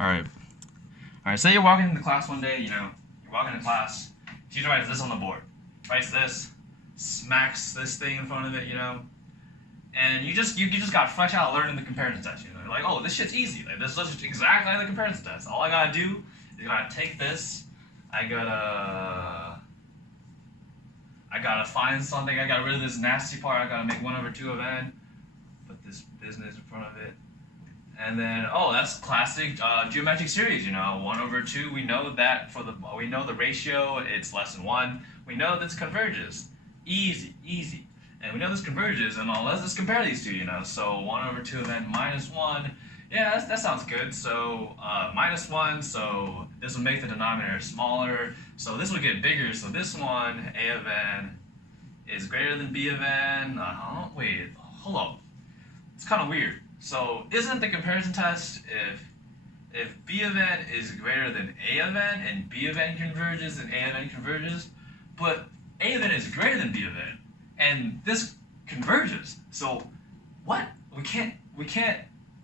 All right. All right. Say you're walking into class one day. You're walking into class. Teacher writes this on the board. Writes this. Smacks this thing in front of it. And you just got fresh out learning the comparison test. You're like, oh, this shit's easy. Like this is exactly like the comparison test. All I gotta do is gotta take this. I gotta find something. I got rid of this nasty part. I gotta make 1/2 of n. Put this business in front of it. And then, oh, that's classic geometric series. 1/2. We know that we know the ratio. It's less than 1. We know this converges. Easy. And we know this converges. And let's compare these two. So 1/2 of n minus 1. Yeah, that sounds good. So minus 1. So this will make the denominator smaller. So this will get bigger. So this one, a of n, is greater than b of n. Wait, hold up. It's kind of weird. So isn't the comparison test if b of n is greater than a of n and b of n converges and a of n converges, but a of n is greater than b of n and this converges. So what? We can't.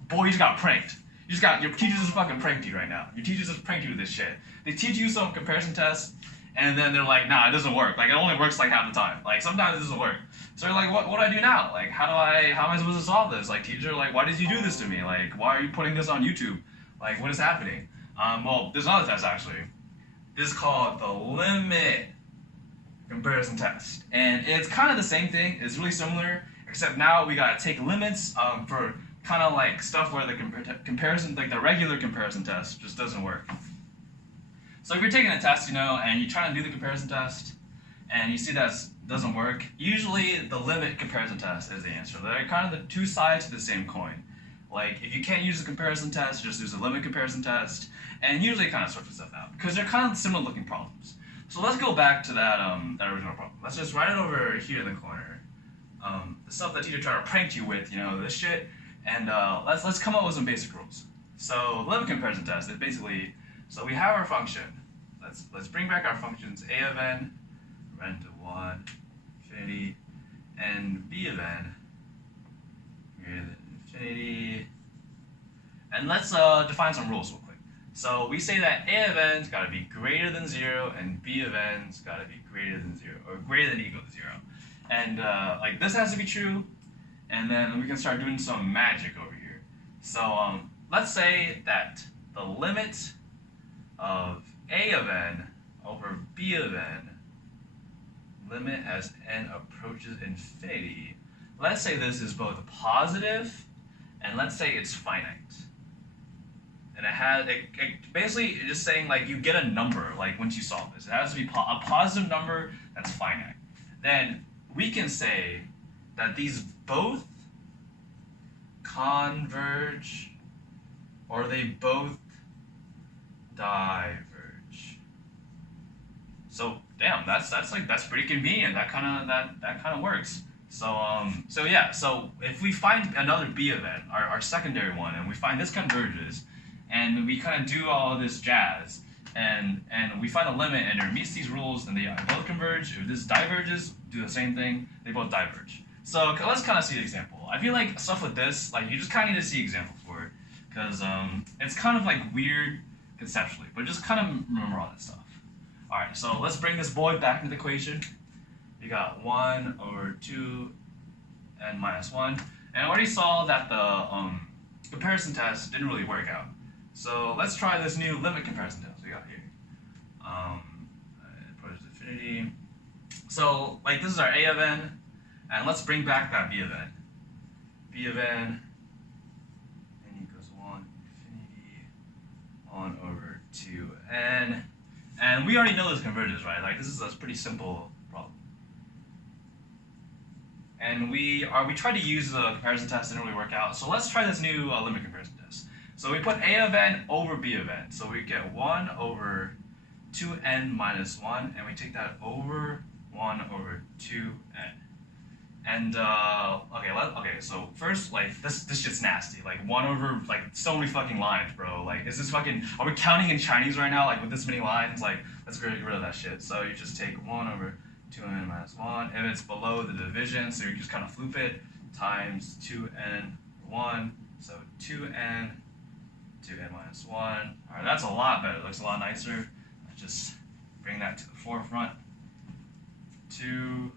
Boy, you just got pranked. Your teacher just fucking pranked you right now. Your teacher just pranked you with this shit. They teach you some comparison tests, and then they're like, nah, it doesn't work. Like, it only works like half the time. Like, sometimes it doesn't work. So you're like, what do I do now? Like, how am I supposed to solve this? Like, teacher, like, why did you do this to me? Like, why are you putting this on YouTube? Like, what is happening? Well, there's another test, actually. This is called the limit comparison test. And it's kind of the same thing. It's really similar, except now we gotta take limits for kind of like stuff where the comparison, like the regular comparison test, just doesn't work. So if you're taking a test, and you're trying to do the comparison test, and you see that doesn't work, usually the limit comparison test is the answer. They're kind of the two sides of the same coin. Like, if you can't use the comparison test, just use the limit comparison test, and usually it kind of sorts stuff out, because they're kind of similar looking problems. So let's go back to that original problem. Let's just write it over here in the corner. The stuff that teacher tried to prank you with, this shit, and let's come up with some basic rules. So limit comparison test is basically, so we have our function. Let's bring back our functions a of n, run to 1, infinity, and b of n greater than infinity. And let's define some rules real quick. So we say that a of n's got to be greater than 0, and b of n's got to be greater than 0, or greater than equal to 0. And like this has to be true, and then we can start doing some magic over here. So let's say that the limit of a of n over b of n, limit as n approaches infinity, let's say this is both positive, and let's say it's finite. And it basically just saying, like, you get a number, like, once you solve this. It has to be a positive number that's finite. Then we can say that these both converge, or they both diverge. So damn, that's pretty convenient. That kind of works. So yeah. So if we find another b of n, our secondary one, and we find this converges, and we kind of do all of this jazz, and we find a limit and it meets these rules, and they both converge. If this diverges, do the same thing. They both diverge. So let's kind of see the example. I feel like stuff with this, like, you just kind of need to see example for it, because it's kind of like weird conceptually, but just kind of remember all that stuff. All right, so let's bring this boy back into the equation. You got 1/2 n minus 1, and I already saw that the comparison test didn't really work out. So let's try this new limit comparison test we got here. Approach to infinity. So, like, this is our a of n, and let's bring back that b of n. B of n equals 1 infinity 1/2n. And we already know this converges, right? Like, this is a pretty simple problem. And we tried to use the comparison test, didn't really work out. So let's try this new limit comparison test. So we put a of n over b of n. So we get 1/2n minus 1, and we take that over 1/2n. And okay. So first, like, this shit's nasty. Like, so many fucking lines, bro. Like, is this fucking? Are we counting in Chinese right now? Like, with this many lines? Like, let's get rid of that shit. So you just take 1/2n minus 1. If it's below the division, so you just kind of flip it, times 2n 1. So 2n 2n minus 1. Alright, that's a lot better. It looks a lot nicer. Let's just bring that to the forefront. 2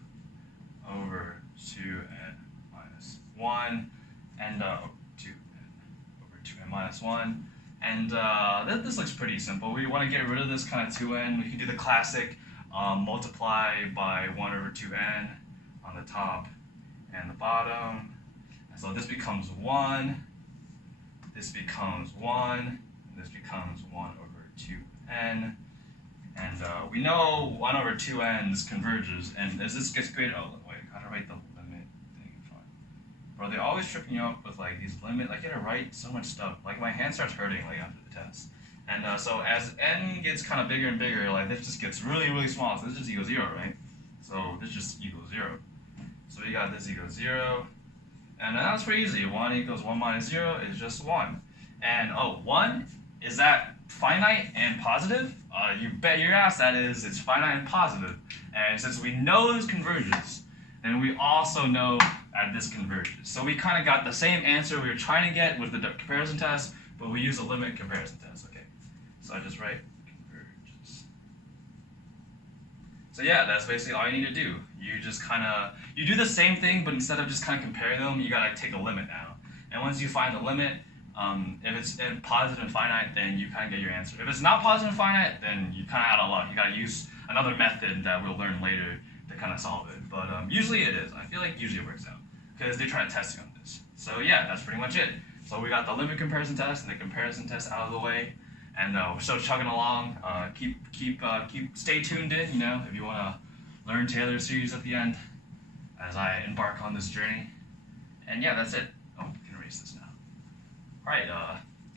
over 2n minus 1 and 2n over 2n minus 1. And this looks pretty simple. We want to get rid of this kind of 2n. We can do the classic multiply by 1 over 2n on the top and the bottom. And so this becomes 1, this becomes 1, and this becomes 1 over 2n. And we know 1 over 2n's converges, and as this gets greater, oh wait, gotta write the limit thing in front. Bro, they're always tripping you up with like these limit, like you gotta write so much stuff. Like my hand starts hurting like after the test. And so as n gets kind of bigger and bigger, like this just gets really, really small. So this just equals 0, right? So this just equals 0. So we got this equals 0. And that's pretty easy. 1 equals 1 minus 0 is just 1. And 1, is that finite and positive? You bet your ass that is. It's finite and positive. And since we know this converges, then we also know that this converges. So we kind of got the same answer we were trying to get with the comparison test, but we use a limit comparison test. Okay. So I just write converges. So yeah, that's basically all you need to do. You just you do the same thing, but instead of just kind of comparing them, you gotta take a limit now. And once you find the limit, if it's positive and finite, then you kind of get your answer. If it's not positive and finite, then you kind of out of luck. You gotta use another method that we'll learn later to kind of solve it. But usually it is. I feel like usually it works out because they try to test you on this. So yeah, that's pretty much it. So we got the limit comparison test and the comparison test out of the way, and we're still chugging along. Stay tuned in. You know, if you want to learn Taylor series at the end, as I embark on this journey. And yeah, that's it. Oh, we can erase this now. Alright,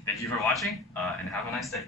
thank you for watching, and have a nice day.